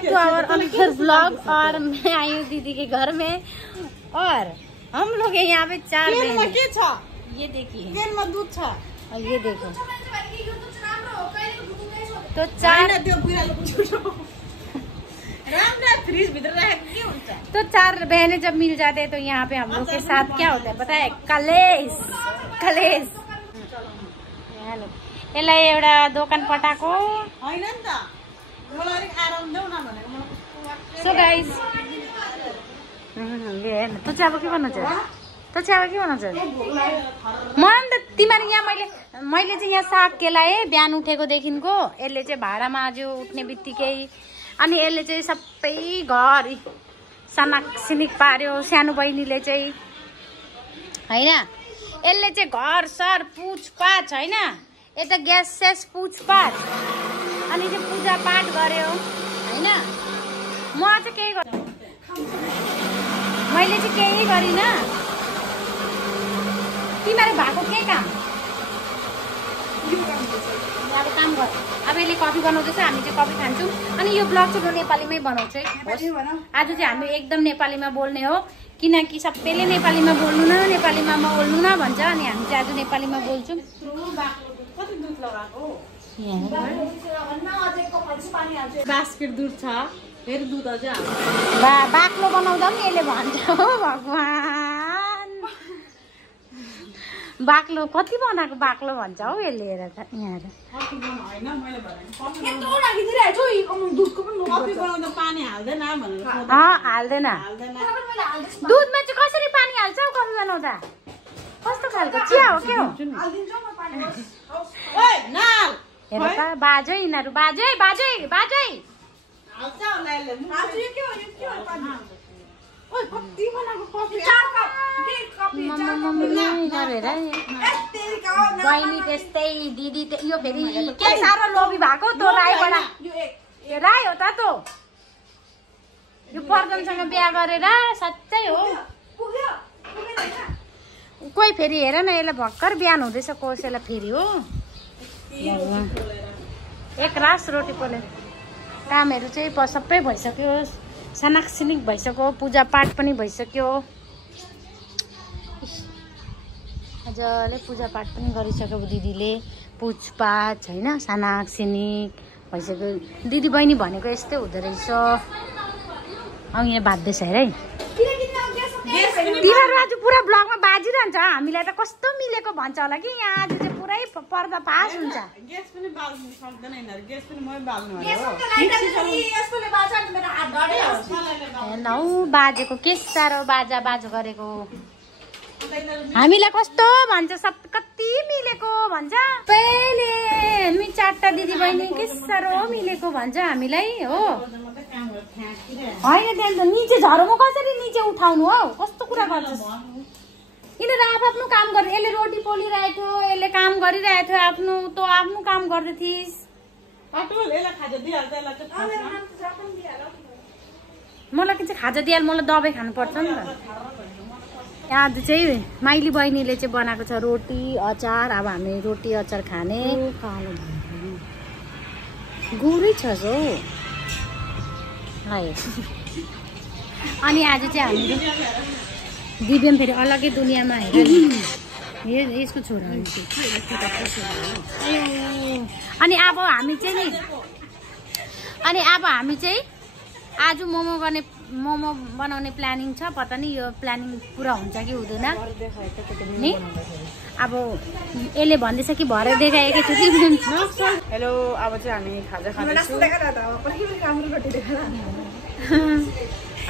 Back to our another vlog. और मैं I हूँ दीदी के घर में और हम लोग हैं यहाँ पे 4 बहन। ये देखिए दूध था और ये देखो तो 4 तो 4 बहनें जब मिल जाते हैं तो यहाँ पे हम लोग के साथ क्या होता है पता है? कलेश कलेश। यसलाई एउटा दोकान पटाको। सो गाइस त चाहिँ अब के भन्नु छ? त चाहिँ अब के भन्नु छ? मलाई त तिमीहरू यहाँ मैले चाहिँ यहाँ साग केलाएँ बिहान उठेकोदेखिको। यसले चाहिँ भाडामा आज उठ्ने बित्तिकै अनि यसले चाहिँ सबै घर सनाक सिनिक पार्यो। सानो बहिनीले चाहिँ हैन यसले चाहिँ घर सर पुछपाछ हैन यता ग्यास सेस पुछपाछ अनि चाहिँ पूजा पाठ गर्यो हैन। म चाहिँ केही मैले चाहिँ केही गरिन। तिमीहरू भएको के काम? अब काम गर। अब यसले कफी बनाउँदैछ हामी चाहिँ कफी खान्छौँ अनि यो ब्लग चाहिँ म नेपालीमै बनाउँछु है। आज चाहिँ हामी एकदम नेपालीमा बोल्ने हो किनकि सबैले नेपालीमा बोल्नु न नेपालीमा बोल्नु न भन्छ अनि हामी चाहिँ आज नेपालीमा बोल्छौँ। बास्केट दूध छ फेरि दूध अझ बाक्लो बनाउँदा पनि यसले भन्छ हो भगवान बाक्लो कति बनाएको बाक्लो भन्छ हौ यसले हेर त यहाँ हाल्दैन। दुधमा चाहिँ कसरी पानी हाल्छ हौ कफी बनाउँदा? कस्तो खालको चिया हो के हो? हेर त बाजै यिनीहरू बाजै बाजै बाजै बहिनी त्यस्तै दिदी यो फेरि के साह्रो लोभी भएको तँ राईबाट राई हो त तँ यो पर्दनसँग बिहा गरेर साँच्चै हो। कोही फेरि हेर न यसलाई भर्खर बिहान हुँदैछ कसैलाई फेरि हो। एक रास रोटी पोले कामहरू चाहिँ सबै भइसक्यो सनाक सिनिक भइसक्यो पूजा पाठ पनि भइसक्यो मजाले पूजा पाठ पनि गरिसक्यो दिदीले पुछपाछ होइन सनाक सिनिक भइसक्यो। दिदी बहिनी भनेको यस्तै हुँदो रहेछ। अब यहाँ बाध्दैछ हेर है तिमीहरू आज पुरा ब्लगमा बाजिरहन्छ। हामीलाई त कस्तो मिलेको भन्छ होला कि यहाँ आज चाहिँ पुरै पर्दा पास हुन्छ। हेर्नु बाजेको के साह्रो बाजा बाजो गरेको हामीलाई कस्तो भन्छ सब कति मिलेको भन्छ। पहिले हामी 4टा दिदी बहिनी के साह्रो मिलेको भन्छ हामीलाई हो। होइन त्यहाँ त निचे झरोमा कसरी निचे उठाउनु हौ? कस्तो कुरा गर्छस्? यिनीहरू आफ्नो काम गर्दै यसले रोटी पोलिरहेको थियो यसले काम गरिरहेको थियो आफ्नो तँ आफ्नो काम गर्दै थिइस्। मलाई के चाहिँ खाजा दिइहाल मलाई दबाई खानुपर्छ नि त। आज चाहिँ माइली बहिनीले चाहिँ बनाएको छ रोटी अचार। अब हामी रोटी अचार खाने गुरै छ हौ अनि आज चाहिँ हामी दिव्यम फेरि अलग्गै दुनियाँमा हेर यसको छोरा अनि अब हामी चाहिँ आज मोमो बनाउने प्लानिङ छ। पता नि यो प्लानिङ पुरा हुन्छ कि हुँदैन नि। अब यसले भन्दैछ कि भरे देखाए एकैचोटि। हेलो अब चाहिँ हामी खाजा खाँदैछौँ।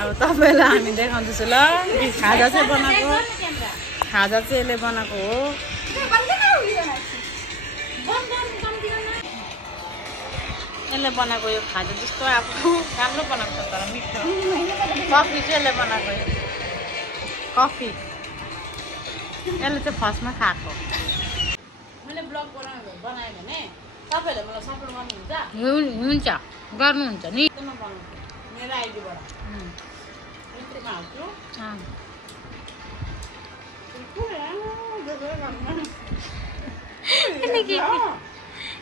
अब तपाईँलाई हामी देखाउँदैछु ल खाजा चाहिँ बनाएको खाजा चाहिँ यसले बनाएको हो। यसले बनाएको यो खाजा जस्तो आफ्नो राम्रो बनाएको छ तर मिठो। कफी चाहिँ यसले बनाएको कफी यसले चाहिँ फर्स्टमा खाएको। मैले ब्लग बनाएँ भने तपाईँहरूले मलाई सपोर्ट गर्नुहुन्छ? गर्नुहुन्छ नि मेरो आइडीबाट हाल्छु।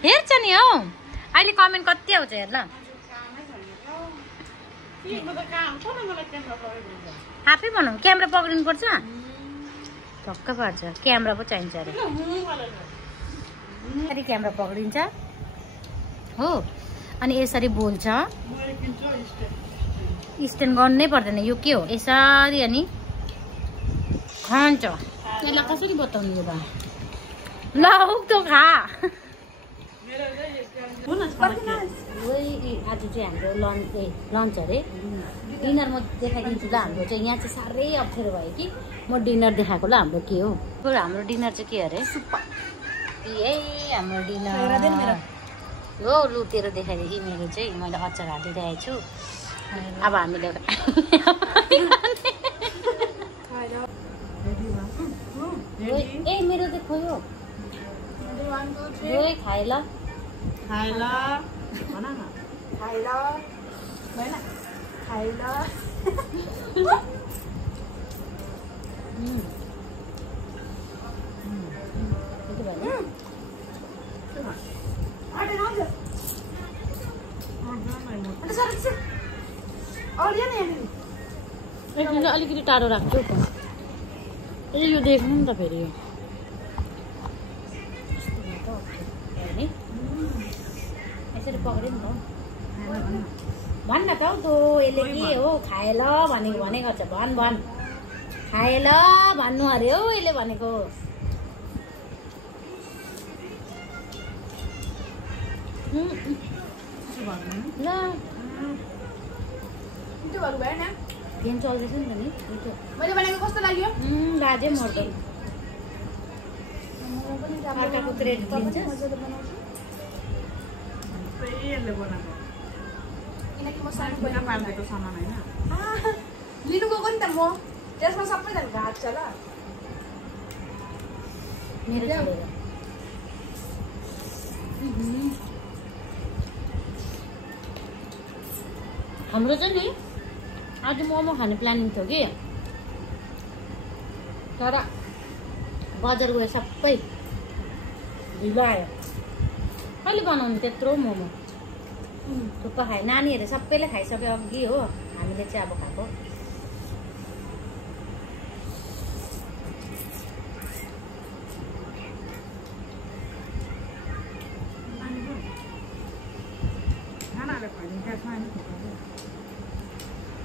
हेर्छ नि हौ अहिले कमेन्ट कति आउँछ हेर ल। आफै बनाऊ क्यामेरा पक्रिनुपर्छ टक्क पर्छ क्यामेरा पो चाहिन्छ अरे यसरी क्यामेरा पक्रिन्छ हो अनि यसरी बोल्छ स्ट्यान्ड गर्नै पर्दैन यो के हो यसरी अनि खान्छ यसलाई कसरी बताउनु यो बा ल उक्तो खा आज चाहिँ हाम्रो लन्च अरे डिनर म देखाइदिन्छु ल हाम्रो चाहिँ यहाँ चाहिँ साह्रै अप्ठ्यारो भयो कि म डिनर देखाएको ल हाम्रो के हो हाम्रो डिनर चाहिँ के अरे ए हाम्रो डिनर हो लु तेरो देखाइदिएँ मेरो चाहिँ मैले अचार हालिरहेको छु अब हामीले ए मेरो चाहिँ खोयो खाए ल अलिकति टाढो राख्छु ए यो देख्नु नि त फेरि यसरी पक्रियो नि त भन्न त हौ तँ यसले के हो खाए ल भनेको भनेको छ भन खाए ल भन्नु अरे हौ यसले भनेको ल गेम चल्दैछ नि त नि मैले भनेको कस्तो लाग्यो लाजै मर्दैन अर्काको क्रेडिट दिन्छ लिनु गएको नि त म त्यसमा सबैजना घाट छ ल मेरो हाम्रो चाहिँ नि आज मोमो खाने प्लानिङ थियो कि तर बजार गएर सबै ढिलो आयो कहिले बनाउनु त्यत्रो मोमो थुक्पा खायो नानीहरू सबैले खाइसक्यो अघि हो हामीले चाहिँ अब खाएको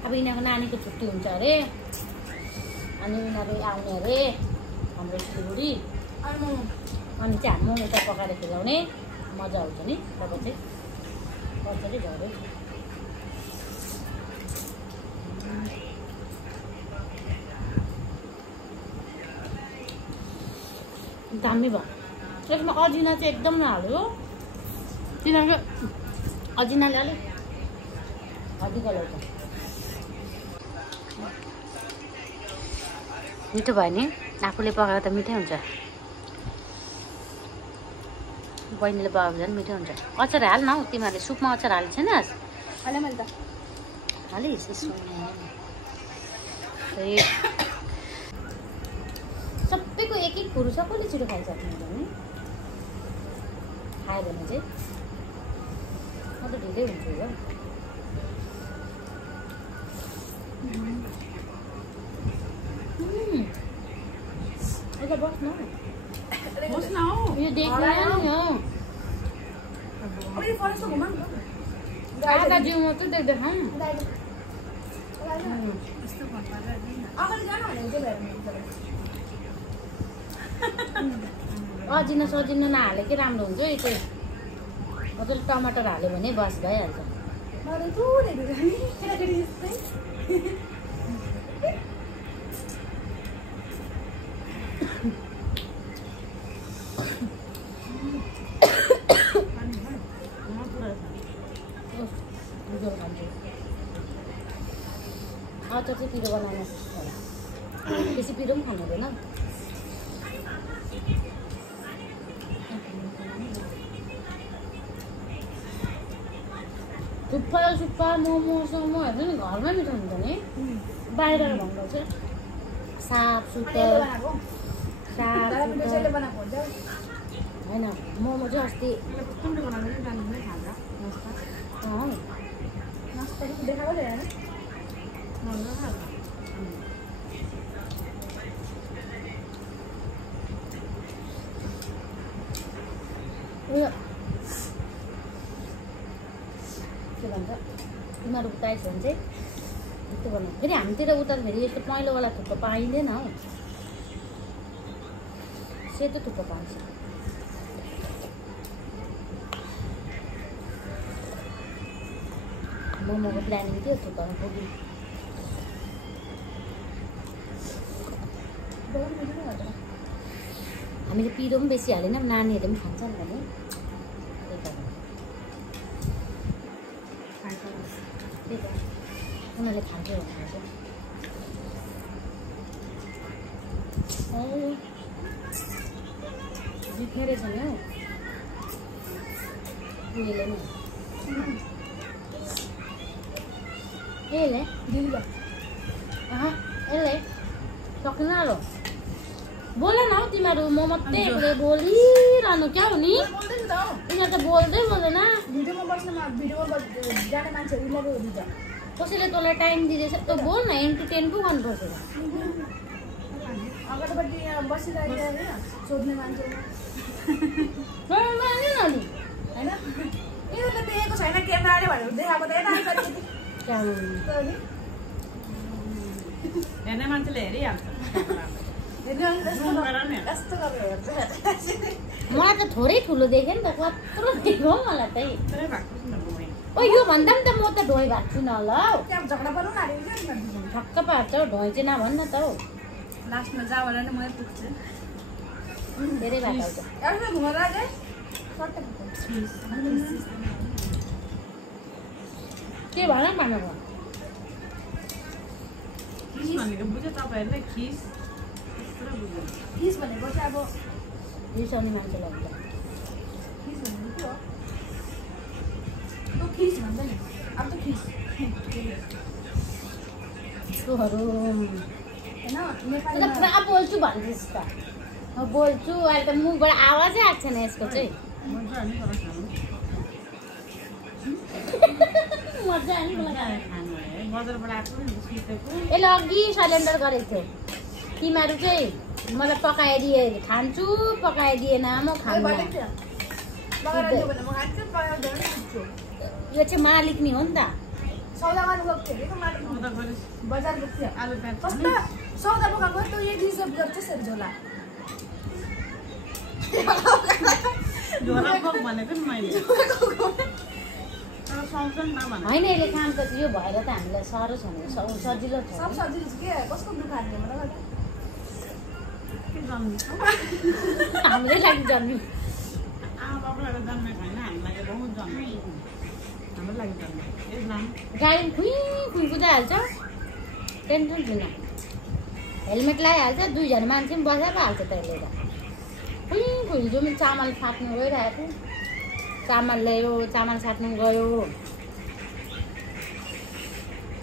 अब यिनीहरूको नानीको छुट्टी हुन्छ अरे अनि यिनीहरू आउने अरे हाम्रो सिलगढी अनि चाहिँ हामी मोमो त पकाएर खिलाउने मजा आउँछ नि तब चाहिँ बच्चाले झऱ्यो दामी भयो यसमा अजिना चाहिँ एकदम नहाल्यो किनकि अजिनाले अलिक हड्डी गलाउँछ मिठो भयो नि आफूले पकाएको त मिठै हुन्छ बहिनीले पकाएको झन् मिठो हुन्छ अचार हाल न हौ तिमीहरूले सुपमा अचार हालेको छैनस् हाले मैले त हालिस् सबैको एक एक कुरो सबैले छिटो खाइसक्नुहुन्छ नि खायो भने चाहिँ म त ढिलै हुन्छु हो बस्न हौ यो देख्दैन नि हौ आधा जिउ मात्रै देख्दै खाउँ अजिना सजिना नहालेकै राम्रो हुन्छ यो चाहिँ मजाले टमाटर हाल्यो भने बस भइहाल्छ अचार चाहिँ पिरो बनाउन बेसी पिरो पनि खानु हुँदैन थुक्पा सुक्पा मोमो सोमो हेर्नु नि घरमै मिठो हुन्छ नि बाहिर भन्दा चाहिँ साफ सुथरा होइन मोमो चाहिँ अस्ति देखाएको उयो के भन्छ तिमीहरू उताएछ भने चाहिँ यस्तो गर्नु फेरि हामीतिर उता फेरि यस्तो पहेँलोवाला थुक्पा पाइँदैन हौ सेतो थुक्पा पाउँछ मोमोको प्लानिङ थियो थुक्पामा पुग्यो हामीले पिरो पनि बेसी हालेन नानीहरूले पनि खान्छ नि भने त्यही त उनीहरूले खान्छ भनेर चाहिँ जित्ने रहेछ नि हौ उयोले नि यसले दिन्छ यसले सकिन आलो बोल न हौ तिमीहरू म मात्रै एक्लै बोलिरहनु क्या हो नि यिनीहरू त बोल्दै बोल्दैन कसैले तँलाई टाइम दिँदैछ त बोल न एन्टरटेन पो गर्नुपर्छ अगाडिपट्टि बसिरहेको सोध्ने मान्छे होइन यिनीहरूले देखेको छैन क्यामेराले भनेर देखाएको त हेर्ने मान्छेले हेरिहाल्छ मलाई त थोरै ठुलो देखेँ नि त कत्रो देख्यो मलाई चाहिँ ओ यो भन्दा पनि त म त ढोइ भएको छु न ल झगडा पर्नु ठक्क पार्छ हौ ढोइ चाहिँ नभन् न त हौ लास्टमा जा भनेर म पुग्छु धेरै भएको हुन्छ के भन भनेको खिस भनेको बुझ्यो तपाईँहरूले खिस खिस भनेको चाहिँ अब रिसाउने मान्छेलाई हुन्छ खिस भनेको के हो त्यो खिस भन्छ नि अब त खिस यस्तोहरू होइन नेपाली पुरा बोल्छु भन्दैछ त म बोल्छु अहिले त मुखबाट आवाजै आएको छैन यसको चाहिँ मजा आयो नि मलाई बजारबाट आएको यसले अघि सिलिन्डर गरेको थियो तिमीहरू चाहिँ मलाई पकाइदिए खान्छु पकाइदिएन म खान्छु यो चाहिँ मालिक नि हो नि त सौदा गर्नु गएको थियो कि मालिक बजार गएको थियो आलु प्याज कस्तो सौदा बोकाएको त यही रिजर्भ गर्छ त्यसरी झोला झोला बोक भनेको नि मैले सुहाउँछ नि नभन होइन यसले काम त यो भएर त हामीलाई साह्रो छ नि सजिलो छ सब सजिलो छ के कसको दुःख हाल्ने मलाई के जन्मिन्छ हाम्रै लागि जन्म्यो आमा बाबुलाई जन्मेको होइन हामीलाई त बहुत जन्मियो हाम्रो लागि जन्मियो यसलाई गाडी खुइ खुइ कुदाइहाल्छ टेन्सन छैन हेलमेट लगाइहाल्छ दुईजना मान्छे पनि बसेर हाल्छ त यसले त खुइ खुइ जो पनि चामल साट्नु गइरहेको चामल ल्यायो चामल साट्नु गयो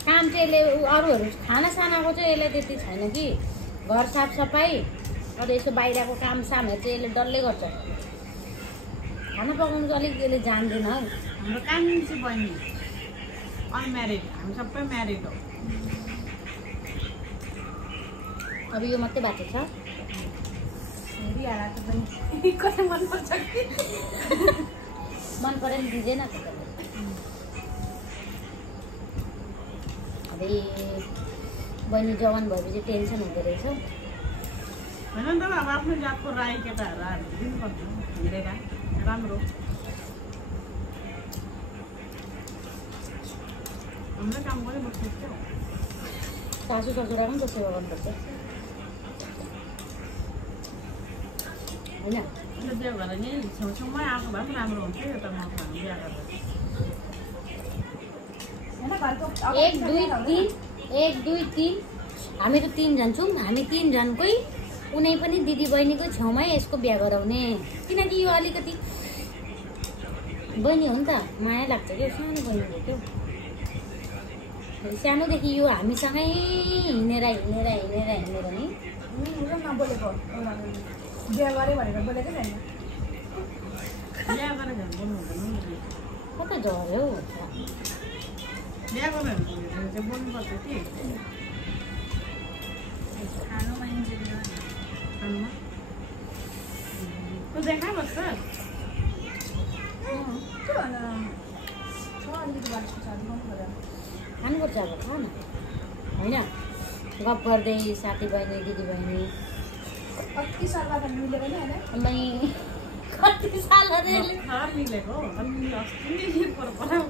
काम चाहिँ यसले अरूहरू खानासानाको चाहिँ यसलाई त्यति छैन कि घर साफसफाइ अरू यसो बाहिरको काम सामहरू चाहिँ यसले डल्लै गर्छ खाना पकाउनु चाहिँ अलिक यसले जान्दैन हौ हाम्रो कान्छी बहिनी अनम्यारिड हामी सबै म्यारिड हो अब यो मात्रै बाटो छ हेरिहाल्छ पनि कसै मनपर्छ कि मन पऱ्यो नि दिँदैन त अरे बहिनी जवान भएपछि टेन्सन हुँदो रहेछ होइन नि त अब आफ्नो जातको राई केटाहरू दिनुपर्छ हिँडेर राम्रो हाम्रो काम पनि बस्नु थियो सासू ससुरा पनि त सेवा गर्नुपर्छ होइन अन्त बिहा गरेर नि छेउछेउमै आएको भए पनि राम्रो हुन्थ्यो यो त म बिहा गरेर होइन घरको 1 2 3 हामीहरू 3 जन छौँ हामी 3 जनकै कुनै पनि दिदी बहिनीको छेउमै यसको बिहा गराउने किनकि यो अलिकति बहिनी हो नि त माया लाग्छ क्या सानो बहिनी हो क्या सानोदेखि यो हामीसँगै हिँडेर नि नबोलेको बिहा गऱ्यो भनेर बोलेकै छैन बिहा गरेर बोल्नु हुँदैन कता झऱ्यो बिहा गर्नु चाहिँ बोल्नुपर्छ कि खानु मान्छेले खानुमा तँ देखा बस्छ के भन्नु अलिकति बाटो छ खानुपर्छ अब खा न होइन गफ गर्दै साथीबहिनी दिदीबहिनी कति सालबाट मिलेको नि होइन कति साल अरे मिलेको अस्ति